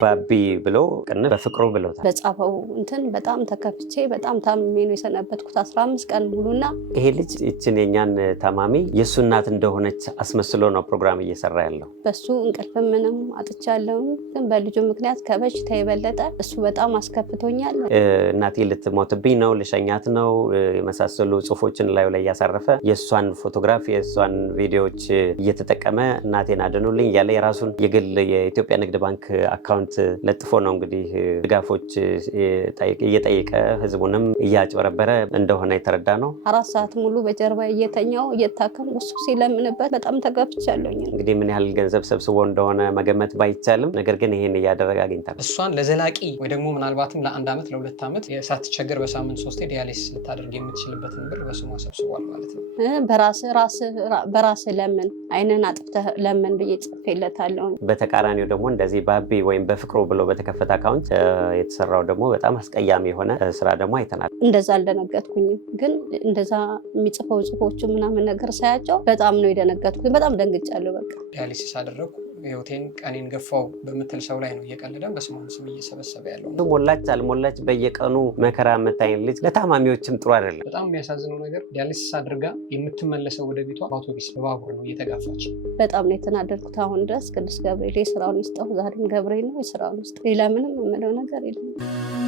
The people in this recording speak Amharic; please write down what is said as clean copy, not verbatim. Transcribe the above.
ባቢ ብሎ ቅን በፍቅሩ ብለውታል። በጻፈው እንትን በጣም ተከፍቼ በጣም ታምሜ ነው የሰነበትኩት 15 ቀን ሙሉና ይሄ ልጅ እችን የኛን ታማሚ የሱ እናት እንደሆነች አስመስሎ ነው ፕሮግራም እየሰራ ያለው። በሱ እንቅልፍ ምንም አጥቻለሁ፣ ግን በልጁ ምክንያት ከበሽታ የበለጠ እሱ በጣም አስከፍቶኛል። እናቴ ልትሞትብኝ ነው፣ ልሸኛት ነው የመሳሰሉ ጽሁፎችን ላዩ ላይ እያሳረፈ የእሷን ፎቶግራፍ የእሷን ቪዲዮዎች እየተጠቀመ እናቴን አድኑልኝ እያለ የራሱን የግል የኢትዮጵያ ንግድ ባንክ አካውንት ለጥፎ ነው እንግዲህ ድጋፎች እየጠየቀ ህዝቡንም እያጭበረበረ እንደሆነ የተረዳ ነው። 4 ሰዓት ሙሉ በጀርባ እየተኛው እየታከምኩ እሱ ሲለምንበት በጣም ተገፍቻለሁኝ። እንግዲህ ምን ያህል ገንዘብ ሰብስቦ እንደሆነ መገመት ባይቻልም ነገር ግን ይሄን እያደረገ አግኝታል። እሷን ለዘላቂ ወይ ደግሞ ምናልባትም ለ1 ዓመት ለ2 ዓመት ሳትቸገር በሳምንት 3 ዲያሊሲስ ልታደርግ የምትችልበትን ብር በስሟ ሰብስቧል ማለት ነው። በራስህ ለምን አይነን አጥፍተህ ለምን ብዬ ጽፌለታለሁ። በተቃራኒው ደግሞ እንደዚህ ባቢ ወይም በፍቅሩ ብሎ በተከፈተ አካውንት የተሰራው ደግሞ በጣም አስቀያሚ የሆነ ስራ ደግሞ አይተናል። እንደዛ አልደነገጥኩኝም፣ ግን እንደዛ የሚጽፈው ጽፎቹ ምናምን ነገር ሳያቸው በጣም ነው የደነገጥኩኝ። በጣም ደንግጫለሁ። በቃ ዲያሊሲስ አደረግኩ ህይወቴን ቀኔን ገፋው በምትል ሰው ላይ ነው እየቀለደን በስሟም ስም እየሰበሰበ ያለው። ሞላች አልሞላች በየቀኑ መከራ የምታይን ልጅ ለታማሚዎችም ጥሩ አይደለም። በጣም የሚያሳዝነው ነገር ዲያሊሲስ አድርጋ የምትመለሰው ወደ ቤቷ በአውቶቢስ በባቡር ነው እየተጋፋች። በጣም ነው የተናደድኩት። አሁን ድረስ ቅዱስ ገብርኤል የስራውን ይስጠው። ዛሬም ገብርኤል ነው የስራውን ይስጠው። ሌላ ምንም የምለው ነገር የለም።